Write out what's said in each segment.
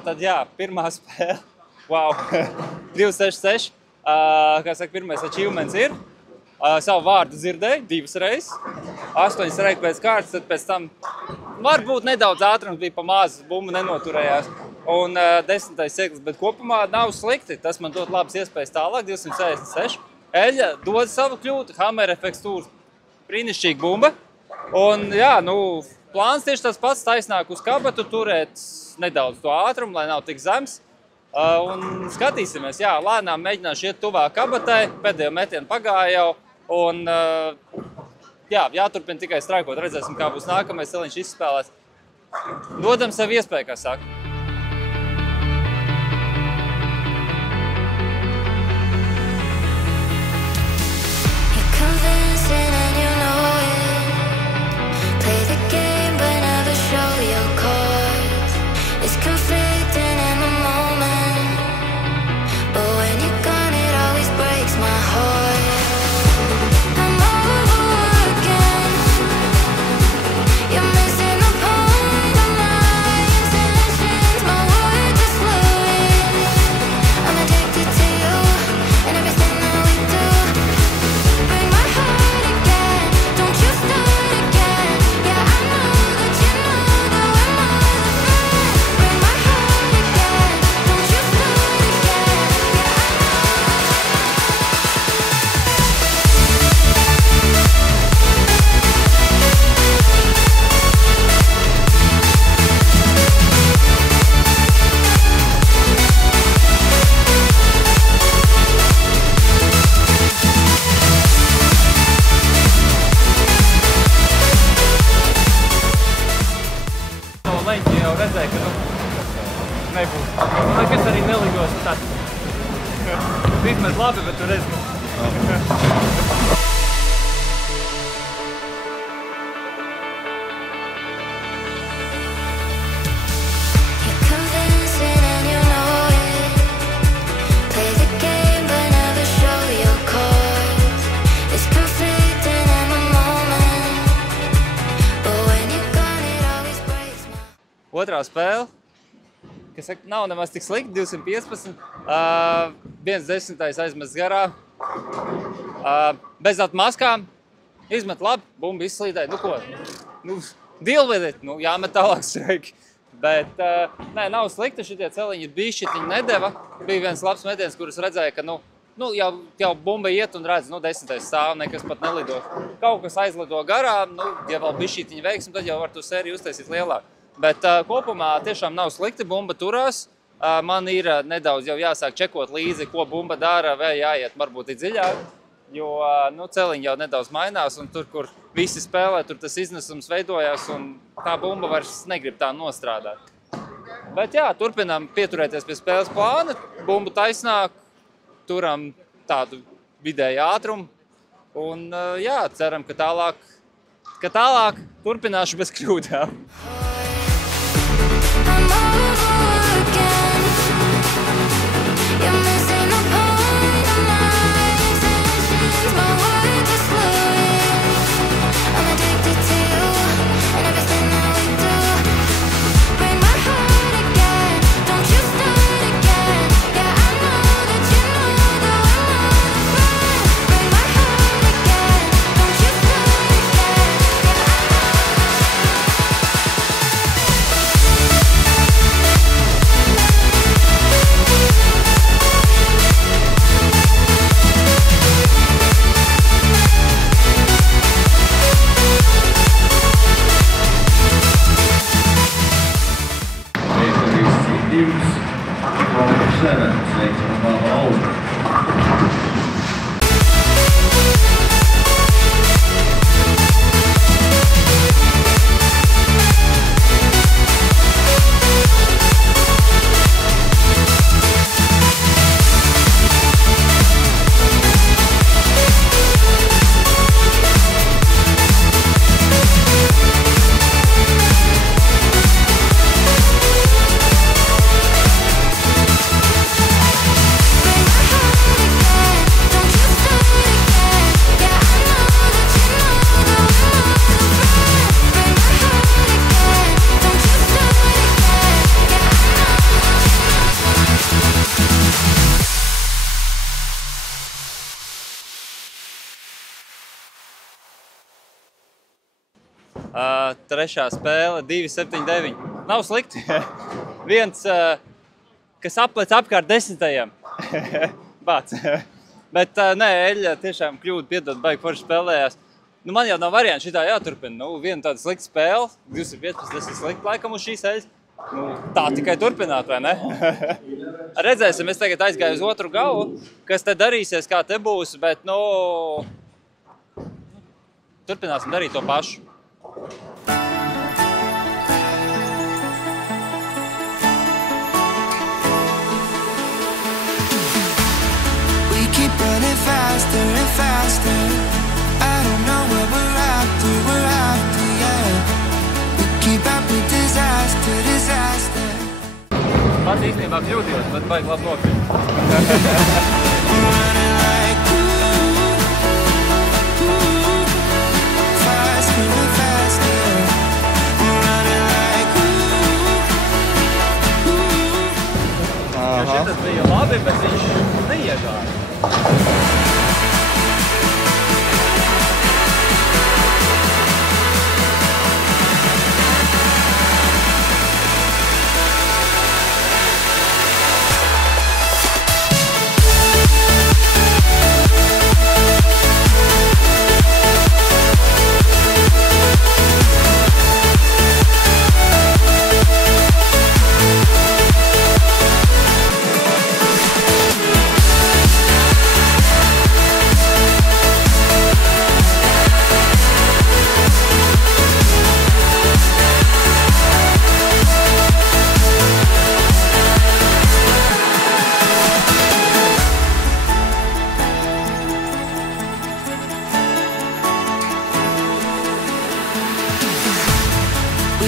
Tātad, jā, pirmā spēle. Wow, 266. Kā saka, pirmais achievements ir. Savu vārdu dzirdēju 2 reizes. 8 reizes pēc kārtas, tad pēc tam varbūt nedaudz ātrums bija pa maz, bumba nenoturējās. Un 10. seklis, bet kopumā nav slikti. Tas man dod labas iespējas tālāk, 266. Eļa dod savu kļūtu, Hammer efekts tur. Brīnišķīga bumba. Un jā, nu, plāns tieši tas pats, taisnāk uz kabatu, turēt nedaudz to ātrumu, lai nav tik zems. Un skatīsimies, jā, lēnām mēģināšu iet tuvāk kabatai, pēdējo metienu pagāja jau. Un jā, jāturpina tikai straikot, redzēsim, kā būs nākamais celiņš izspēlēs. Dodam sev iespēju, kā saka. Nebūs. Man liekas, arī nelidos tad. Vismaz labi, bet tu redzi. Otrā spēle, kas saka, nav nemaz tik slikti, 215. 1/10 aizmest garā. Bez atmaskām. Izmet labi, bumba izslīdēja. Nu ko? Nu, deal with it. Nu, jāmet tālāk streiki. Bet, nē, nav slikti. Šitie celiņi bišķitiņi nedeva. Bija viens labs metiens, kurus redzēja, ka, jau bumba iet un redz, 10. stāv, nekas pat nelido. Kaut kas aizlido garām, ja vēl bišķitiņi veiksim, tad jau var tu sēriju uztaisīt lielāk. Bet kopumā tiešām nav slikti, bumba turās. Man ir nedaudz jau jāsāk čekot līdzi, ko bumba dara, vai jāiet varbūt dziļāk. Jo celiņi jau nedaudz mainās, un tur, kur visi spēlē, tur tas iznesums veidojās, un tā bumba vairs negrib tā nostrādāt. Bet jā, turpinām pieturēties pie spēles plāna, bumbu taisnāk, turam tādu vidēju ātrumu. Un jā, ceram, ka tālāk turpināšu bez kļūdām. Trešā spēle 2-7-9. Nav slikti. Viens, kas aplec apkārt 10. Bāc. Bet nē, Eļļa tiešām kļūda, piedod, baigi forši spēlējās. Nu, man jau nav varianti šitā jāturpina. Nu, viena tāda slikta spēle, 215, tas ir slikti laikam uz šīs eļas. Nu, tā tikai turpināt, vai ne? Redzēsim, es tagad aizgāju uz otru galu, kas te darīsies, kā te būs, bet, nu, turpināsim darīt to pašu. We keep running faster and faster. I don't know what we're after, yeah. We keep up with disaster. Pats īstenībā kļūdījos, bet baigi labi nokrīt. Running like faster and faster. Running like Ja šitas bija labi, bet viņš neiegāja.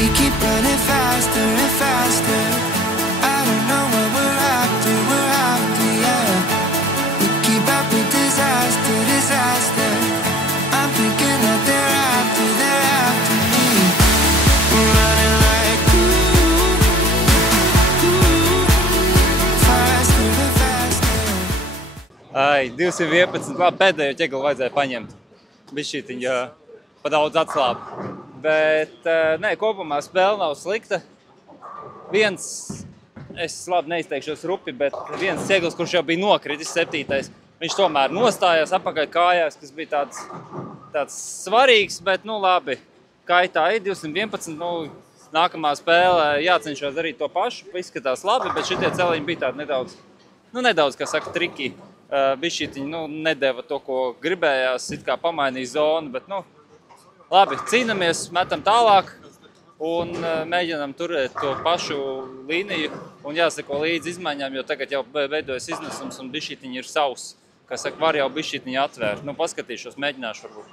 we keep running faster and faster. I don't know what we're after, yeah. We keep up with disaster. I'm thinking that they're after me. Running like faster and faster. Ai, 211, labi, pēdējo ķeglu vajadzēja paņemt. Bišķītiņa pa daudz atslāpa. Bet, nē, kopumā spēle nav slikta. Viens, es labi neizteikšos rupi, bet viens ķeglis, kurš jau bija nokritis 7. Viņš tomēr nostājās apakaļ kājās, kas bija tāds svarīgs, bet, nu labi, kaitā ir 211, nu, nākamā spēle jācenšos darīt to pašu, izskatās labi, bet šitie celiņi bija tādi nedaudz, kā saka, triki. Bišķītiņi, nu, nedeva to, ko gribējās, it kā pamainīja zonu, bet, nu, labi, cīnamies, metam tālāk un mēģinam turēt to pašu līniju un jāsako līdz izmaiņām, jo tagad jau veidojas iznesums un bišķītiņi ir savs. Kā saka, var jau bišķītiņi atvērt. Nu, paskatīšos, mēģināšu varbūt.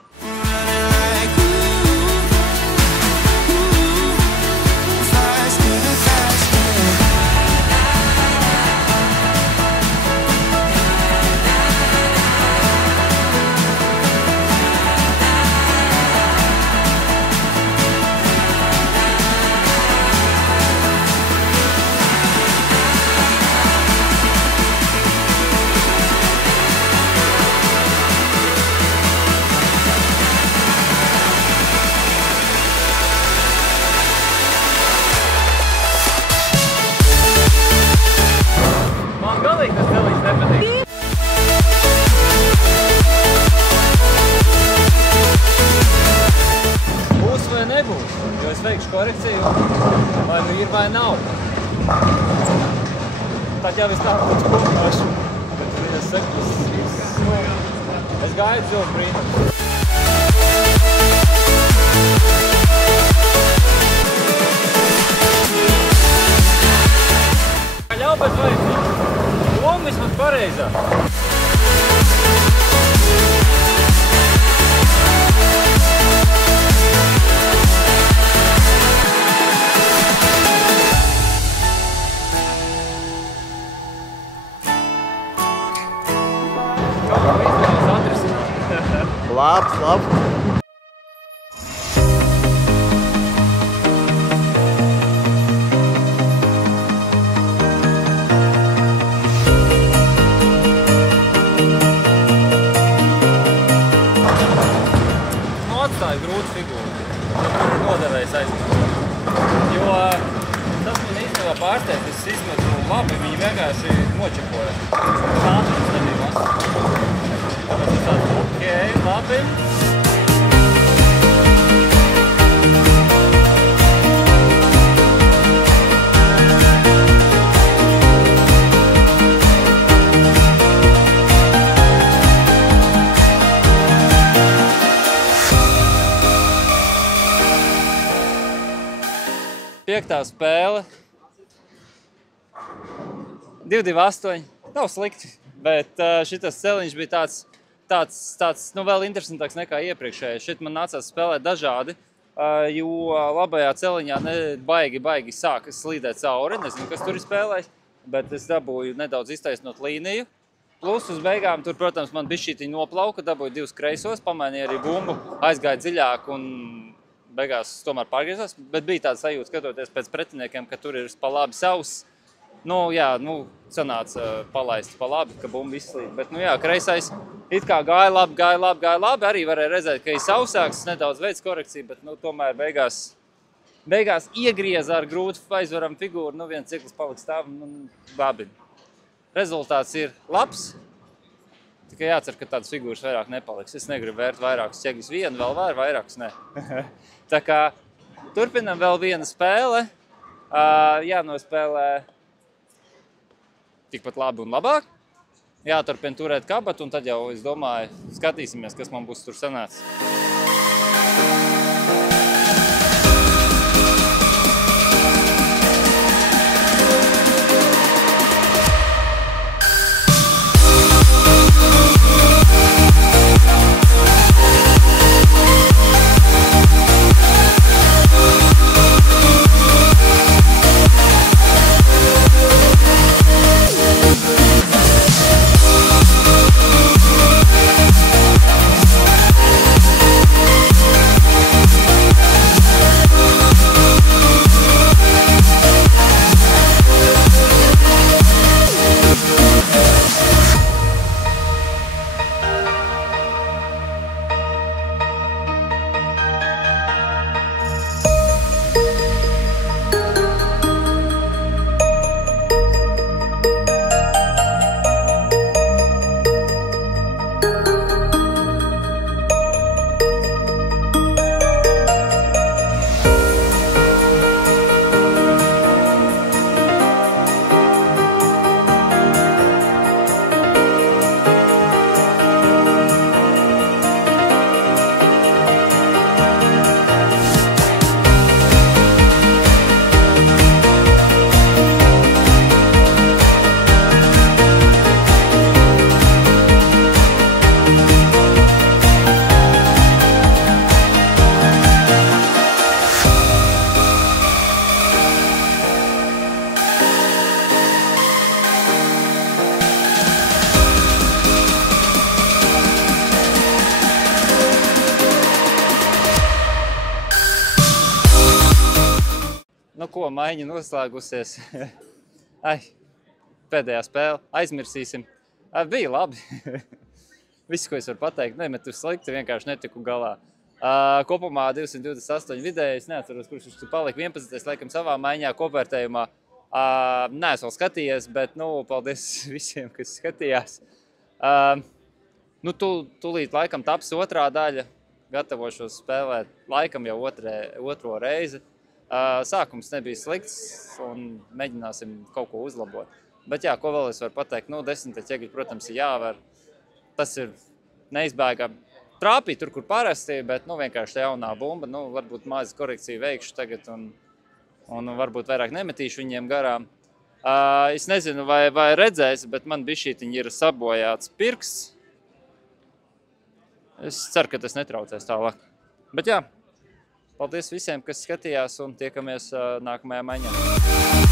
Būs vai nebūs, jo es veikšu korekciju, vai nu ir vai nav. Tad jau es tā būtu kopināšu, bet es saku, es gāju dzīvu brīnumu. Ļauj pēc vajadzības. Doma vismaz pareizā. Kaut kā izvēlas atrisināt. Labi. Atstāja grūti figūru. 5. spēle. 2-2-8. Nav slikti, bet šitas celiņš bija tāds nu, vēl interesantāks nekā iepriekšējais. Šeit man nācās spēlēt dažādi, jo labajā celiņā baigi sāka slīdēt cauri. Nezinu, kas tur ir spēlējis, bet es dabūju nedaudz iztaisnot līniju. Plus uz beigām tur, protams, man bišķītiņi noplauka, dabūju 2 kreisos, pamainīja arī bumbu, aizgāja dziļāk un beigās tomēr pārgriezās. Bet bija tāds sajūta, skatoties pēc pretiniekiem, ka tur ir pa labi savs. Nu, jā, sanāca palaist pa labi, ka bumba izslīd. Bet, nu jā, kreisais it kā gāja labi. Arī varēja redzēt, ka ir sausāks, nedaudz veids korekciju, bet, nu, tomēr beigās iegrieza ar grūtu aizvaram figūru. Nu, viens cikls palika stāv, labi. Rezultāts ir labs. Tikai jācer, ka tādas figūras vairāk nepaliks. Es negribu vērt vairākus ķegļus vienu, vēl vairākus ne. Tā kā turpinam vēl viena spēle. Jānospēlē tikpat labi un labāk. Jāturpina turēt kabatu, un tad jau, es domāju, skatīsimies, kas man būs tur sanācis. Nu ko, maiņa noslēgusies. Pēdējā spēle. Aizmirsīsim. Bija labi. Viss, ko es varu pateikt, nemetu slikti, vienkārši netiku galā. Kopumā 228 vidēji, es neatceros, kurš tur palika 11. Laikam savā maiņā kopvērtējumā. Neesmu vēl skatījies, bet, nu, paldies visiem, kas skatījās. Nu, tūlīt laikam taps otrā daļa. Gatavošos spēlēt laikam jau otro reizi. Sākums nebija slikts un mēģināsim kaut ko uzlabot. Bet jā, ko vēl es varu pateikt? Nu, 10 ķegļi, protams, ir jāvar. Tas ir neizbēgami. Trāpīt tur, kur parasti, bet, nu, vienkārši tā jaunā bumba. Nu, varbūt mazas korekciju veikšu tagad un varbūt vairāk nemetīšu viņiem garām. Es nezinu, vai redzēs, bet man bišķītiņi ir sabojāts pirksts. Es ceru, ka tas netraucēs tālāk. Bet jā. Paldies visiem, kas skatījās un tiekamies nākamajā maiņā.